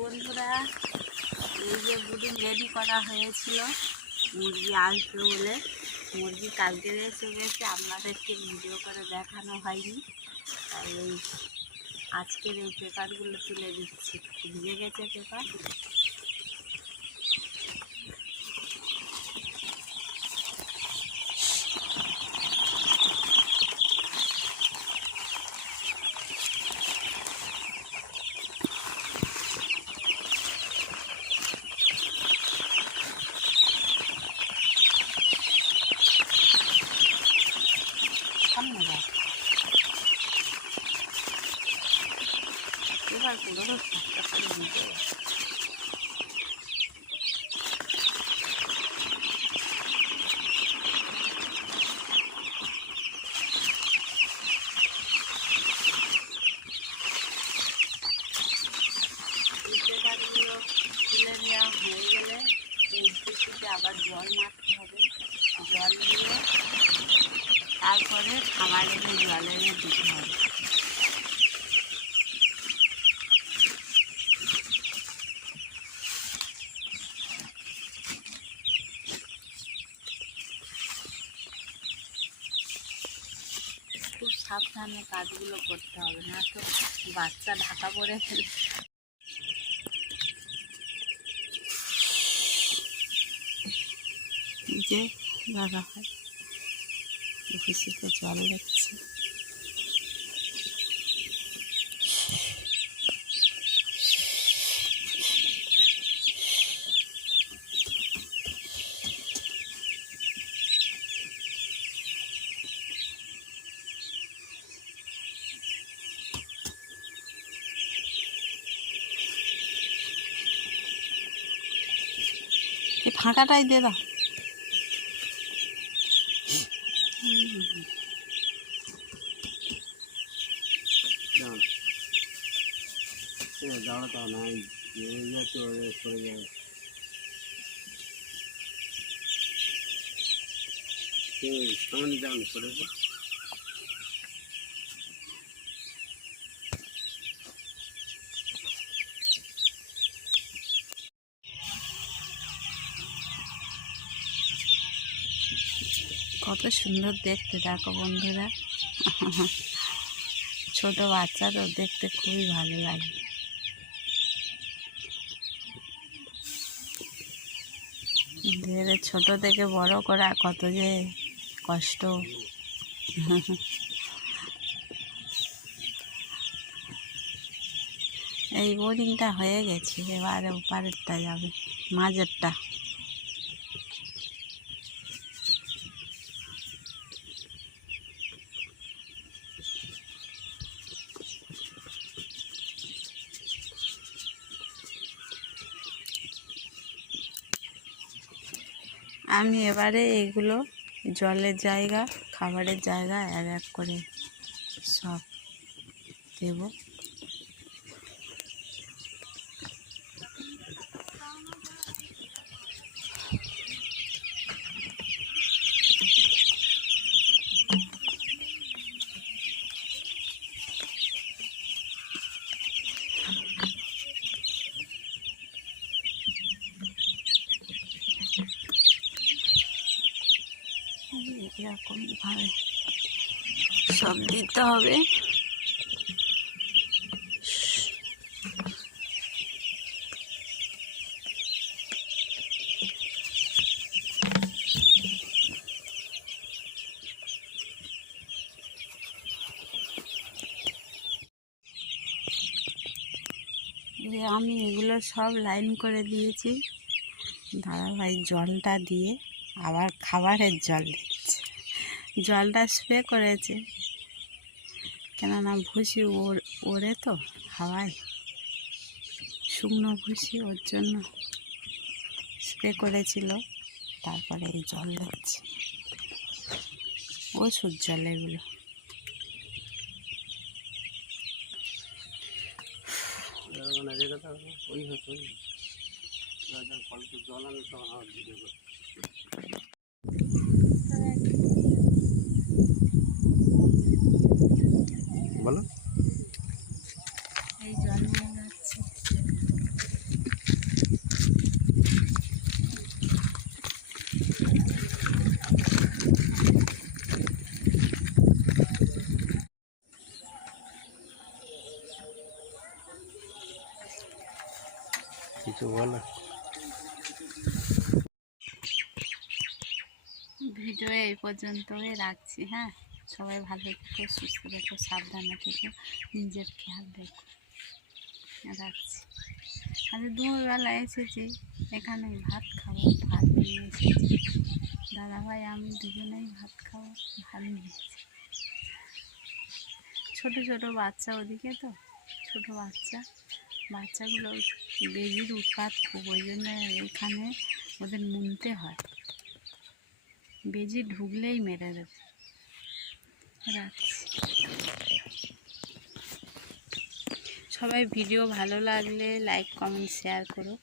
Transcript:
বন্ধুরা, এই যে বুডিং রেডি করা হয়েছিল মুরগি আসবে বলে, মুরগি কালকে এসে গেছে, আপনাদেরকে ভিডিও করে দেখানো হয়নি। তাই এই আজকের এই পেপারগুলো তুলে দিচ্ছি। ভিজে গেছে পেপার। এবার পুরো দিতে পেপারগুলো তুলে নেওয়া হয়ে গেলে এই কৃষিতে আবার জল মারতে হবে। জল দিয়ে তারপরে খাবারের জল এনে দিতে হবে। খুব সাবধানে কাজগুলো করতে হবে, না তো বাচ্চা ঢাকা পড়ে ফেলে। যে লাগা হয় কৃষিতে জল দিচ্ছে। এই ফাঁকাটাই দিয়ে দাও। দাঁড়াতে নাই চলে যাবে। সামনে যান করে কত সুন্দর দেখতে, দেখো বন্ধুরা। ছোট বাচ্চারও দেখতে খুবই ভালো লাগে। ধীরে ছোট থেকে বড় করা কত যে কষ্ট। এই বোরিংটা হয়ে গেছে, এবারে ওপারেরটা যাবে, মাঝেরটা। আমি এবারে এইগুলো জলের জায়গা, খাবারের জায়গা এক এক করে সব দেব। এরকমভাবে সব দিতে হবে। আমি এগুলো সব লাইন করে দিয়েছি। দাদাভাই জলটা দিয়ে আবার খাবারের জল দিচ্ছে। জলটা স্প্রে করেছে, কেননা ভুসি ওড়ে তো হাওয়ায়, শুকনো ভুসি, ওর জন্য স্প্রে করেছিল। তারপরে এই জল দিচ্ছে, ওষুধ জল এগুলো। বলো। এই জল কিছু বলো। ভিডিও এই পর্যন্তই রাখছি। হ্যাঁ, সবাই ভালো থেকো, সুস্থ থেকো, সাবধানে থেকো, নিজের খেয়াল রেখো। রাখছি। আজ দুপুরবেলা এসেছি, এখানে ভাত খাবো, ভাত নিয়ে এসেছি। দাদাভাই আমি দুজনেই ভাত খাবো, ভাত নিয়েছি। ছোট ছোট বাচ্চা ওদিকে, তো ছোট বাচ্চাগুলো বেজির উৎপাত খুব, ওই জন্য এখানে ওদের মুনতে হয়, বেজি ঢুকলেই মেরে দেবে। রাখছি। সবাই ভিডিও ভালো লাগলে লাইক কমেন্ট শেয়ার করো।